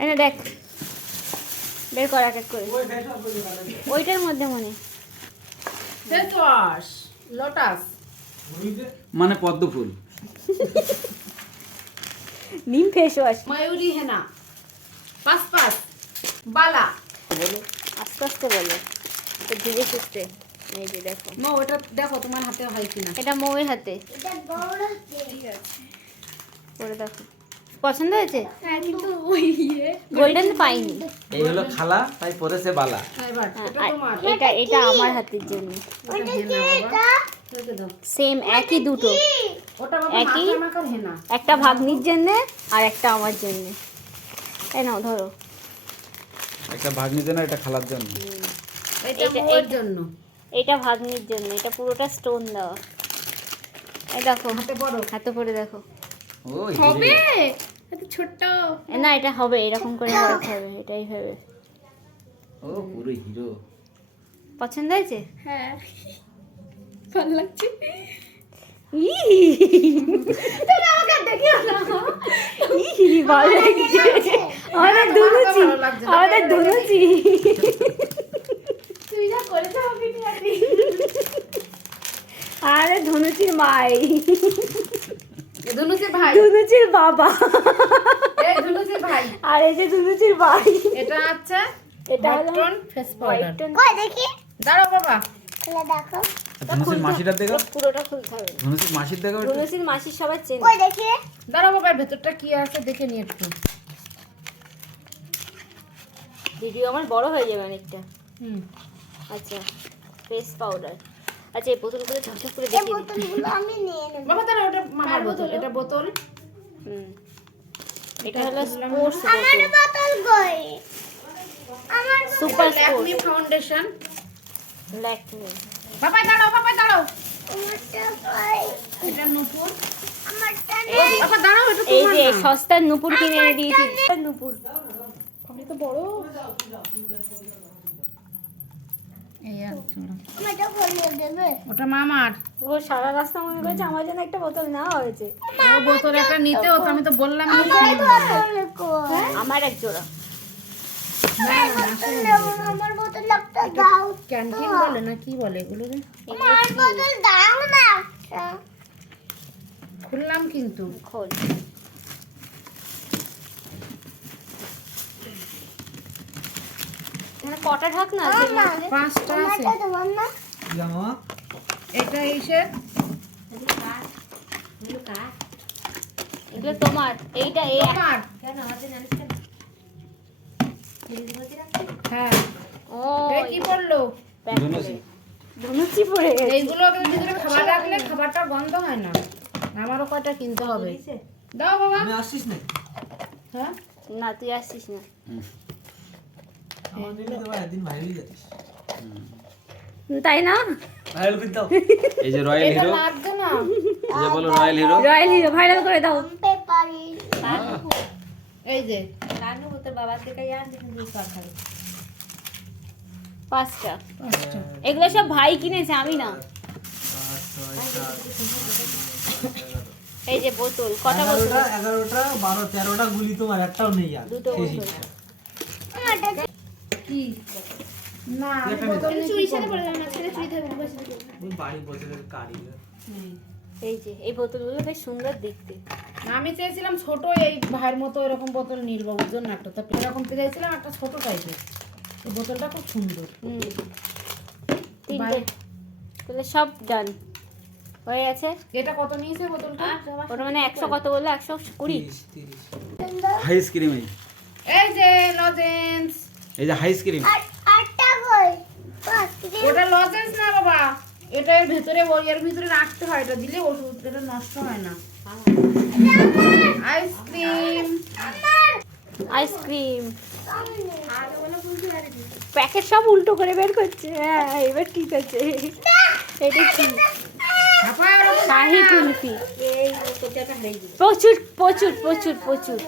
এনে দেখ, বের কর এক এক করে। ওইটার মধ্যে মনে ফেস ওয়াশ লোটাস মানে পদ্ম ফুল, নিম ফেস ওয়াশ। ময়ূরী হেনা পাস পাস বালা। বলো আস্তে আস্তে বলো, তো ধীরে সুস্থে। এই যে দেখো, মা ওটা দেখো তোমার হাতে হয় কিনা। এটা মৌয়ের হাতে, এটা বড় ঠিক আছে। পরে দেখো পছন্দ হয়েছে। হ্যাঁ কিন্তু ওই গোল্ডেন পাইনি। এই হলো খালা, তাই পরেছে বালা। এবার এটা তোমার এটা এটা আমার হাতের জন্য। ওটা হেনা বাবা রেখে দাও। সেম একই দুটো, ওটা বাবা একই? মাখা মাখার হেনা। একটা ভাগ্নির জন্য আর একটা আমার জন্য। এই নাও ধরো। একটা ভাগ্নির জন্য, একটা খালার জন্য। এটা এটা- মোর এটা- জন্য এটা ভাগ্নির জন্য, এটা পুরোটা স্টোন দেওয়া। এই দেখো হাতে বড় হাতে পরে দেখো। ও হবে এত ছোট। না এটা হবে, এরকম করে রাখতে হবে, এটাই হবে। ও পুরো হিরো। পছন্দ হয়েছে? হ্যাঁ ভালো লাগছে। তুমি আমাকে দেখিও না। ভালো লাগছে। আমাদের দুনুচি, ভালো লাগছে না। আমাদের দুনুচি। তুই যা করেছ আমাকে কি আদি। আরে ধনুচির মাই, এ ধনুচি ভাই, ধনুচির বাবা, এই ধনুচি ভাই। আর এই যে ধনুচির ভাই। এটা আছে এটা হলো tone face powder. White tone. কই দেখি দাঁড়াও বাবা খুলে দেখো। ধনুষের মাসিটার দেখো, পুরোটা খুলতে হবে। ধনুষের মাসির দেখো একটু। ধনুচির মাসির সবাই চেনে। কই দেখি দাঁড়াও বাবা এর ভেতরটা কি আছে দেখে নি একটু। ভিডিও আমার বড় হয়ে যাবে অনেকটা। হুম আচ্ছা ফেস পাউডার। আচ্ছা এই বোতলগুলো ঝকঝক করে এই দেখিয়ে দিই। বোতলগুলো আমি নিয়ে নেব। বাবা দাঁড়াও ওটা মামার বোতল, এটা বোতল। হুম, এটা হলো স্পোর্টস আমার বোতল কই? আমার super Lakme sports foundation. Lakme. বাবা দাঁড়াও বাবা দাঁড়াও। আমারটা কই? এটা নূপুর। আমারটা বাবা দাঁড়াও এটা এই তোমার যে না। সস্তার নুপুর কিনে এনে দিয়েছি। নুপুর আমি তো বড়। এই একটা। আমারটা খুলে দেবে। ওটা মামার। ও সারা রাস্তা মনে করছে আমার জন্য একটা বোতল নেওয়া হয়েছে। ও বোতল একটা নিতে হতো, আমি তো বললাম না। আমার বোতল কই? আমার এক জোড়া। বোতল নেব না, আমার বোতল একটা দাও। ক্যান্টিন বলে না কি বলে এগুলো রে? আমার বোতল দাও না একটা। খুললাম কিন্তু। খোল। এখানে কটা ঢাকনা আছে এর মধ্যে? 5টা আছে। আমারটা তোমার না? জামা এটা এইসের। এগুলো তোমার। এইটা এই তোমার। হ্যাঁ। ও এই কি পড়লো? ধনুষি। ধনুচি পড়ে গেছে। এইগুলো ভিতরে খাবার রাখলে খাবারটা গন্ধ হয় না। আমারও কয়টা কিনতে হবে। দাও বাবা। আমি আসছিস না? হ্যাঁ না তুই আসছিস না। আমার জন্য তো ভাই একদিন ভাইরাল যাচ্ছিস। তাই না? ভাইরাল করে দাও। এই যে রয়্যাল এটা হিরো, লাগবে না। এই যে বলো royal hero. Royal hero viral করে দাও। পেপারি। এই যে 5টা। 5টা। এগুলো সব ভাই কিনেছে, আমি না। এই যে বোতল, কটা বোতল? 11টা 12 13টা গুলি তোমার একটাও নেই আর। দুটো শেষই। বোতল। কি? না আমি বোতল নিয়ে চুরি কি সাথে করবো? পড়লাম না, ছেলে চুরি থাকবে বসে থাকবে। ওই বাড়ি বছরের কারি। এই যে এই বোতলগুলো বেশ সুন্দর দেখতে। না, আমি চেয়েছিলাম ছোট এই ভাইয়ের মতো এরকম বোতল নীলবাবুর জন্য একটা, তো এরকম পেয়েছিলাম একটা ছোট টাইপের। এই বোতলটা খুব সুন্দর। হুম, তিনটে বাই। তাহলে সব ডান হয়ে গেছে। এটা কত নিয়েছে বোতলটা? ওটা মানে 100 কত বললো? 120। 30 হাই স্ক্রিম। এই যে লজেন্স। এই যে হাই স্ক্রিম। আটটা কই? পাঁচ। ওটা লজেন্স না বাবা, এটা এর ভিতরে এর ভিতরে রাখতে হয়, এটা দিলে ওষুধ এটা নষ্ট হয় না। আইসক্রিম। আইসক্রিম প্যাকেট সব উল্টো করে বের করছে। হ্যাঁ এবার ঠিক আছে। এটা কি? শাহি কুলফি। প্রচুর প্রচুর প্রচুর প্রচুর।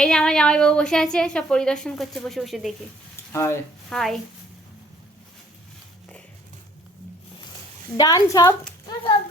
এই যে আমার জামাইবাবু বসে আছে, সব পরিদর্শন করছে বসে বসে দেখে। হাই। হাই। ডান সব। সব